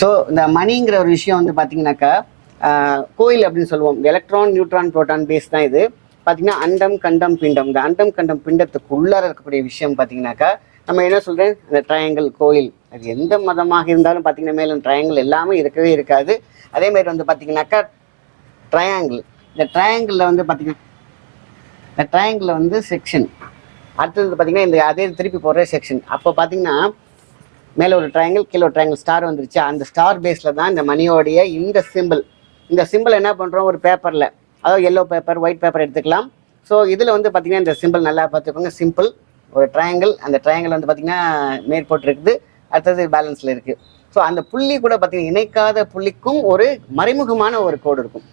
So இந்த மணிங்கிற ஒரு விஷயம் வந்து பார்த்தீங்கன்னாக்கா கோயில் அப்படின்னு சொல்லுவோம். எலக்ட்ரான் நியூட்ரான் புரோட்டான் பேஸ் தான் இது. பார்த்தீங்கன்னா அண்டம் கண்டம் பிண்டம். இந்த அண்டம் கண்டம் பிண்டத்துக்கு உள்ளார இருக்கக்கூடிய விஷயம் பார்த்தீங்கன்னாக்கா நம்ம என்ன சொல்கிறேன் இந்த ட்ரையாங்கிள் கோயில் அது எந்த மதமாக இருந்தாலும் பார்த்தீங்கன்னா மேலும் ட்ரையாங்கிள் எல்லாமே இருக்கவே இருக்காது. அதே மாதிரி வந்து பார்த்தீங்கன்னாக்கா ட்ரையாங்கிள் இந்த ட்ரையாங்கிளில் வந்து பார்த்தீங்கன்னா இந்த ட்ரையாங்கிளில் வந்து செக்ஷன் அடுத்தது பார்த்தீங்கன்னா இந்த அதே திருப்பி போடுற செக்ஷன் அப்போ பார்த்தீங்கன்னா மேலே ஒரு ட்ரையாங்கிள் கீழே ஒரு ட்ரையாங்கிள் ஸ்டார் வந்துருச்சு. அந்த ஸ்டார் பேஸில் தான் இந்த மணியோடைய இந்த சிம்பிள் இந்த சிம்பிள் என்ன பண்ணுறோம் ஒரு பேப்பரில் அதாவது எல்லோ பேப்பர் ஒயிட் பேப்பர் எடுத்துக்கலாம். ஸோ இதில் வந்து பார்த்திங்கன்னா இந்த சிம்பிள் நல்லா பார்த்துக்கோங்க. சிம்பிள் ஒரு ட்ரையாங்கிள் அந்த ட்ரையாங்கிள் வந்து பார்த்திங்கன்னா மேற்போட்டிருக்குது. அடுத்தது பேலன்ஸில் இருக்குது ஸோ அந்த புள்ளி கூட பார்த்திங்கன்னா இணைக்காத புள்ளிக்கும் ஒரு மறைமுகமான ஒரு கோடு இருக்கும்.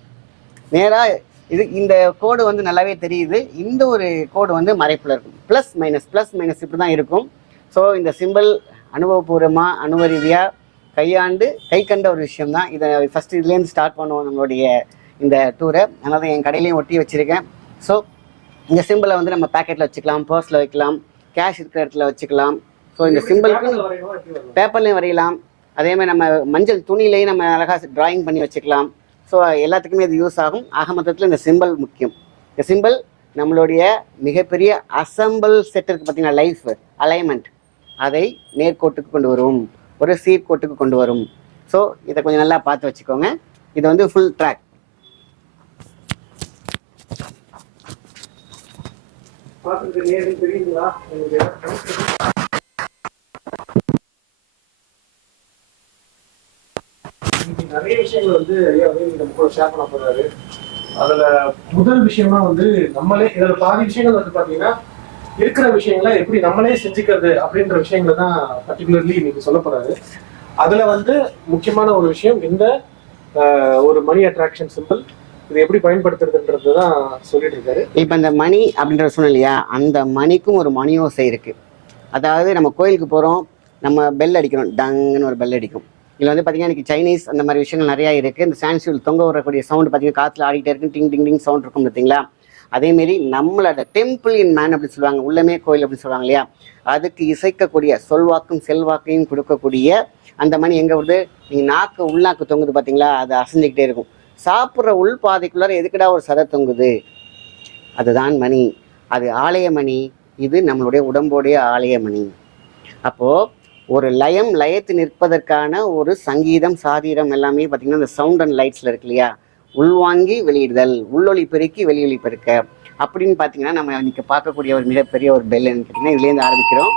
நேராக இது இந்த கோடு வந்து நல்லாவே தெரியுது. இந்த ஒரு கோடு வந்து மறைப்பில் இருக்கும். ப்ளஸ் மைனஸ் ப்ளஸ் மைனஸ் இப்படி தான் இருக்கும். ஸோ இந்த சிம்பிள் அனுபவபூர்வமாக அனுபவ ரீதியாக கையாண்டு கை கண்ட ஒரு விஷயம் தான் இதை ஃபஸ்ட்டு இதுலேருந்து ஸ்டார்ட் பண்ணுவோம் நம்மளுடைய இந்த டூரை அதனால தான் என் கடையிலையும் ஒட்டி வச்சுருக்கேன். ஸோ இந்த சிம்பிளை வந்து நம்ம பேக்கெட்டில் வச்சுக்கலாம் பர்ஸில் வைக்கலாம் கேஷ் இருக்கிற இடத்துல வச்சுக்கலாம். ஸோ இந்த சிம்பிளுக்கு பேப்பர்லையும் வரையலாம். அதே மாதிரி நம்ம மஞ்சள் துணியிலையும் நம்ம அழகாக டிராயிங் பண்ணி வச்சுக்கலாம். ஸோ எல்லாத்துக்குமே இது யூஸ் ஆகும். ஆக மொத்தத்தில் இந்த சிம்பிள் முக்கியம். இந்த சிம்பிள் நம்மளுடைய மிகப்பெரிய அசம்பிள் செட் இருக்கு பார்த்தீங்கன்னா லைஃப் அலைன்மெண்ட் அதை நேர்கோட்டுக்கு கொண்டு வரும். ஒரு சீர்கோட்டுக்கு கொண்டு வரும். ஸோ இதை கொஞ்சம் நல்லா பார்த்து வச்சுக்கோங்க. இது வந்து ஃபுல் ட்ராக் தெரியுங்களா நிறைய விஷயங்கள் வந்து ஐயா வந்து நம்ம ஷேர் பண்ண போறாரு. அதுல முதல் விஷயமா வந்து நம்மளே இதுல பாதி விஷயங்கள் வந்து பாத்தீங்கன்னா இருக்கிற விஷயங்களை எப்படி நம்மளே செஞ்சுக்கிறது அப்படின்ற விஷயங்களை தான் பர்டிகுலர்லி இன்னைக்கு சொல்ல போறாரு. அதுல வந்து முக்கியமான ஒரு விஷயம் இந்த ஒரு மணி அட்ராக்ஷன் சிம்பிள் இது எப்படி பயன்படுத்துறதுன்றது தான் சொல்லிட்டு இருக்காரு. இப்போ இந்த மணி அப்படின்ற சொன்ன இல்லையா அந்த மணிக்கும் ஒரு மணி ஓசை இருக்குது அதாவது நம்ம கோயிலுக்கு போகிறோம் நம்ம பெல் அடிக்கிறோம் டங்குன்னு ஒரு பெல் அடிக்கும். இதில் வந்து பார்த்தீங்கன்னா இன்னைக்கு சைனீஸ் அந்த மாதிரி விஷயங்கள் நிறையா இருக்குது இந்த சான்சியூல் தொங்க வரக்கூடிய சவுண்டு பார்த்தீங்கன்னா காற்றுல ஆடிட்டே இருக்கு டிங் டிங் டிங் சவுண்ட் இருக்கும் பார்த்தீங்களா அதேமாரி நம்மளோட டெம்பிள் இன் மேன் அப்படின்னு சொல்லுவாங்க உள்ளமே கோயில் அப்படின்னு சொல்லுவாங்க இல்லையா? அதுக்கு இசைக்கக்கூடிய சொல்வாக்கும் செல்வாக்கையும் கொடுக்கக்கூடிய அந்த மணி எங்கே வருது? நீங்கள் நாக்கு உள்நாக்கு தொங்குது பார்த்தீங்களா அது அசைஞ்சுக்கிட்டே இருக்கும். சாப்பிட்ற உள் பாதைக்குள்ளார எதுக்குடா ஒரு சதை தொங்குது? அதுதான் மணி. அது ஆலய மணி. இது நம்மளுடைய உடம்போடைய ஆலய மணி. அப்போது ஒரு லயம் லயத்து நிற்பதற்கான ஒரு சங்கீதம் சாதீரம் எல்லாமே பார்த்தீங்கன்னா இந்த சவுண்ட் அண்ட் லைட்ஸில் இருக்கு இல்லையா? உள்வாங்கி வெளியிடுதல் உள்ளொளி பெருக்கி வெளியொலி பெருக்க அப்படின்னு பார்த்தீங்கன்னா நம்ம இன்னைக்கு பார்க்கக்கூடிய ஒரு மிகப்பெரிய ஒரு பெல் கேட்டிங்கன்னா இதுலேருந்து ஆரம்பிக்கிறோம்.